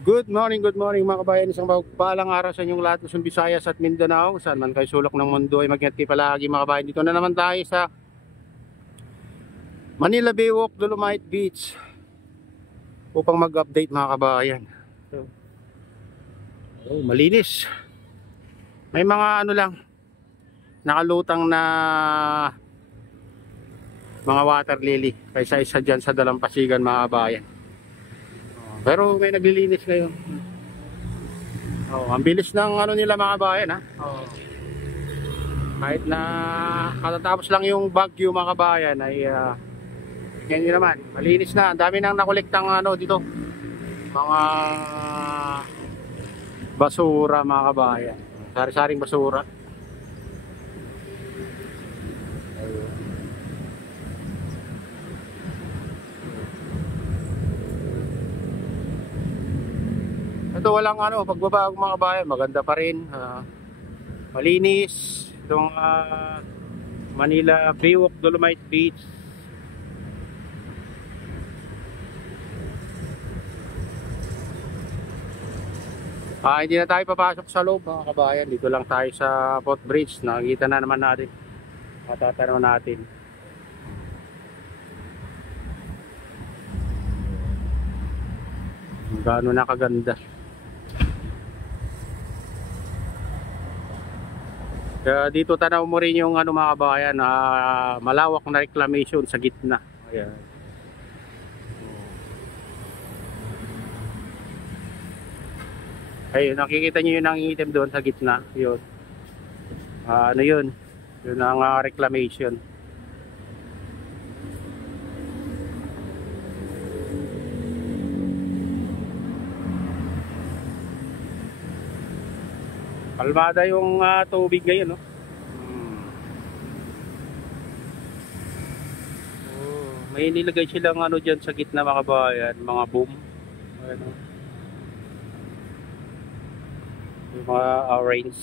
Good morning mga kabayan. Isang paalang araw sa inyong lahat, Luzon, Visayas at Mindanao. Saan man kayo sulok ng mundo ay mag-ingat kayo palagi mga kabayan. Dito na naman tayo sa Manila Baywalk, Dolomite Beach upang mag-update mga kabayan. Malinis. May mga ano lang, nakalutang na mga water lily kaysa isa dyan sa Dalampasigan mga kabayan. Pero may naglilinis ngayon. Ang bilis ng ano nila mga kabayan ha. Kahit na katatapos lang yung Bagyo mga kabayan ay yan yun naman, malinis na. Ang dami nang nakolektang ano dito, mga basura mga kabayan, sari-saring basura. Ito walang ano, pagbabago mga kabayan, maganda pa rin, malinis itong Manila Baywalk, Dolomite Beach. Hindi na tayo papasok sa loob mga kabayan, dito lang tayo sa footbridge. Nakikita na naman natin, matatanong natin gaano nakaganda. Kaya dito tanaw mo rin yung ano mga kabayan, malawak na reclamation sa gitna. Ayan. Ayun, nakikita nyo yun ang item doon sa gitna. Yun. Ano yun? Yun ang reclamation. Kalmada yung tubig ngayon, no? May nilagay silang ano dyan sa gitna mga kabayan, mga boom. Ano? Yung mga orange.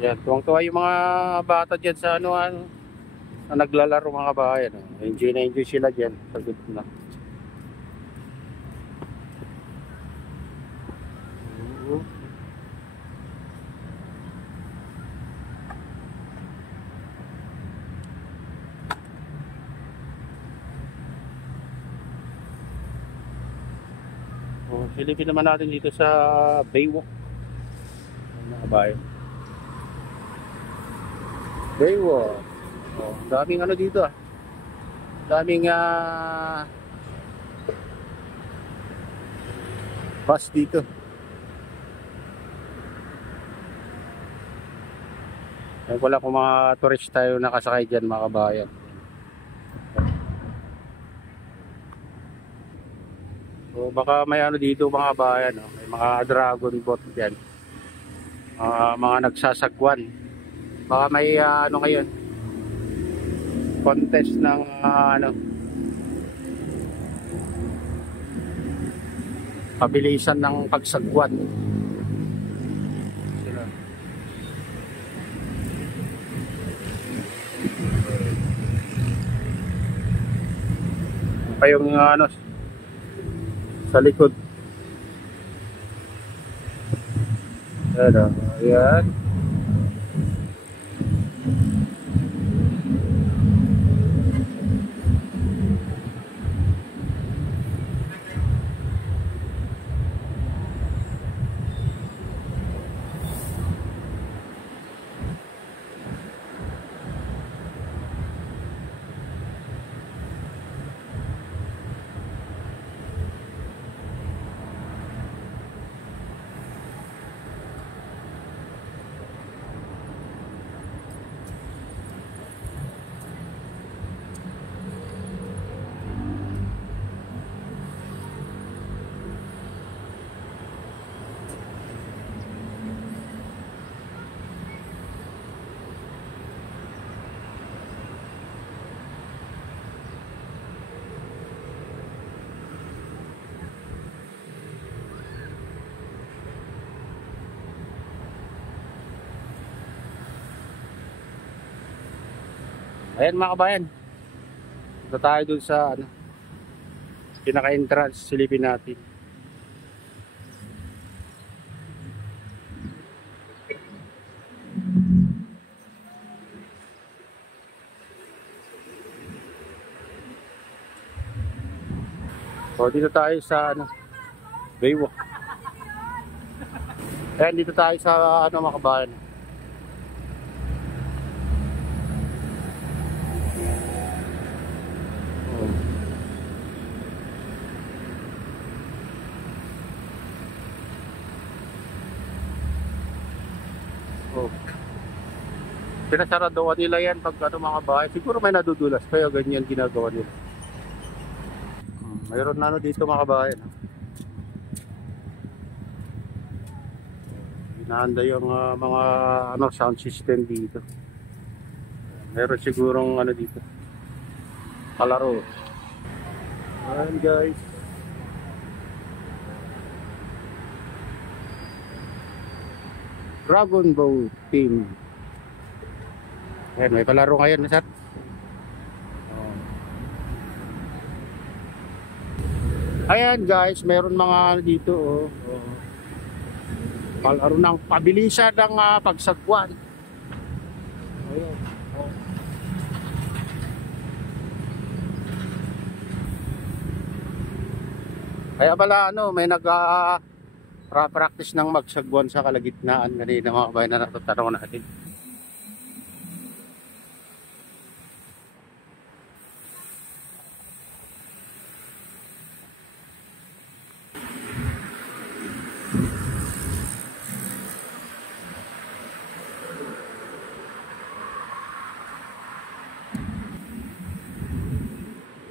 Yan, tuwang-tuwa yung mga bata dyan sa ano, na naglalaro mga kabayan. Enjoy na enjoy sila dyan sa gitna. Silipin naman natin dito sa Baywalk mga kabayan. Baywalk. Daming ano dito daming bus dito. Ayun pala kung mga tourist tayo nakasakay dyan mga kabayan. So baka may ano dito mga kabayan, may mga dragon boat dyan, mga nagsasagwan. Baka may ano ngayon, contest ng ano, pabilisan ng pagsagwan. Sila. Pa yung ano sa likod. Ayan. Ayan mga kabayan. Punta tayo dun sa ano, pinaka-entrance, silipin natin. So dito tayo sa ano, Baywalk. Ayan, dito tayo sa ano mga kabayan. Oh. Pinasarado nila yan pag ano mga bahay. Siguro may nadudulas kaya ganyan ginagawa nila. Mayroon na ano dito mga kabayan. Inaanda yung mga ano sound system dito. Meron sigurong ano dito. Palaro. Ayan guys. Dragon Boat Team. Ayan, may palaro ngayon na sir. Ayan guys, meron mga ano dito oh. Palaro ng pabilisan ng pagsagwan. Ayun. Oh. Kaya pala ano, may practice ng magsagwan sa kalagitnaan kanina mga kabayan na natutanaw natin.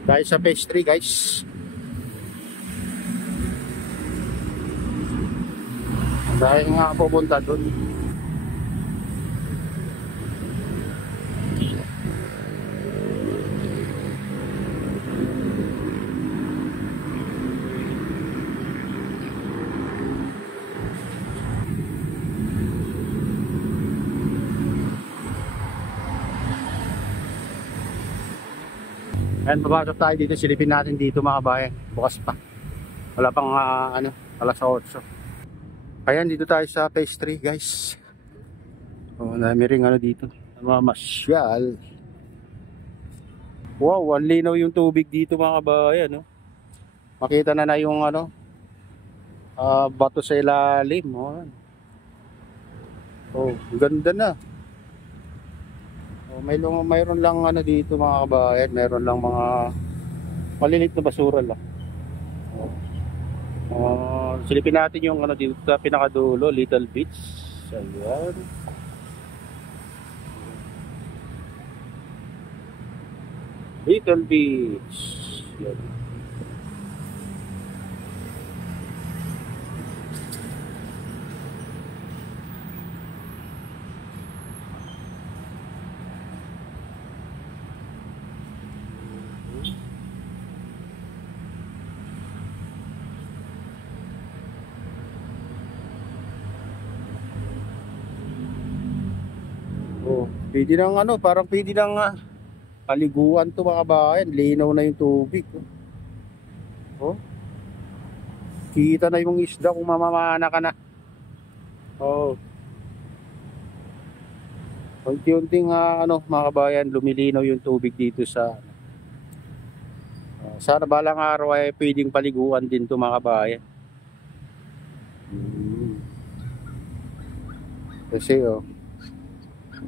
Dahil sa phase 3 guys. Dahil nga pupunta dun. Ayan, babasok tayo dito, silipin natin dito mga kabayan. Bukas pa. Wala pang ano, alas 8. Ayan, dito tayo sa phase 3 guys. Oh, dami ring ano dito. Mamasyal. Wow, ang linaw yung tubig dito mga kabayan. No? Makita na yung ano, bato sa ilalim. Oh, ganda na. Mayroon lang ano dito mga kabayan, mayroon lang mga maliliit na basura lang. Silipin natin yung ano dito sa pinakadulo, Little Beach. Ayan. Little Beach. Ayan. Pwede nang ano, parang pwede nang paliguan to mga kabayan. Linaw na yung tubig. Oh. Kita na yung isda kung mamamana ka na. Oh. Unti-unting ano mga kabayan, lumilinaw yung tubig dito sa sana balang araw ay pwedeng paliguan din to mga kabayan. Kasi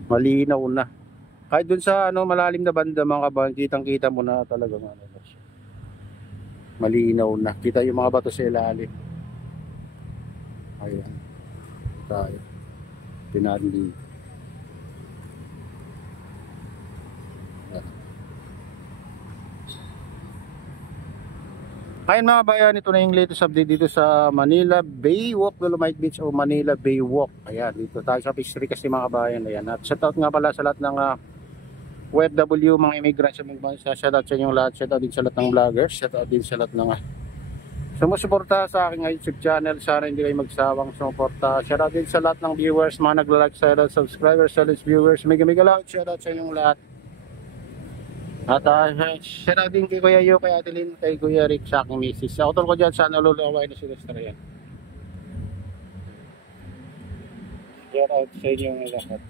malinaw na. Kahit dun sa ano malalim na banda mga kabayan, kitang-kita mo na talaga ano na siya. Malinaw na. Kita yung mga bato sa ilalim. Ayan. Tayo. Pinali. Ayan mga kabayan, ito na yung latest update dito sa Manila Baywalk, Dolomite Beach o Manila Baywalk. Ayan, dito tayo sa phase 3 kasi mga kabayan. Ayan, at shoutout nga pala sa lahat ng OFW, mga immigrants sa mga bansa. Shoutout sa inyong lahat, shoutout din sa lahat ng vloggers, shoutout din sa lahat ng sumusuporta sa aking YouTube channel. Sana hindi kayo magsawang sumuporta. Shoutout din sa lahat ng viewers, mga nagla-like, shoutout subscribers, shoutout viewers. Mega like, shoutout sa inyong lahat. At shout out din kay Kuya Yo, kay Ate Lynn, kay Kuya Rick, sa aking misis. Sa utol ko dyan sa nalulaway na sinestra yan. Shout out sa inyong lahat.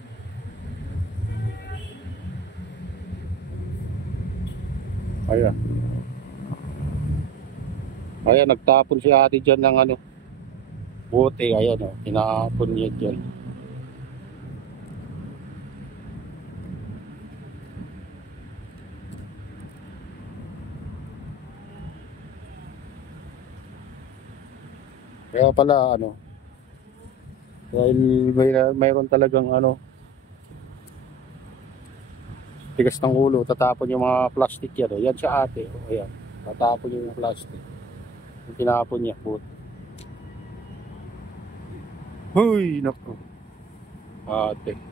Ayan. Ayan, nagtapon si ate dyan ng ano, bote. Ayan o, tinapon niya dyan. Kaya pala ano, dahil mayroon talagang ano, tigas ng ulo, tatapon yung mga plastic yan. Yan siya ate. Ayan, tatapon yung plastic. Yung tinapon niya, bote. Huy, naku. Ate.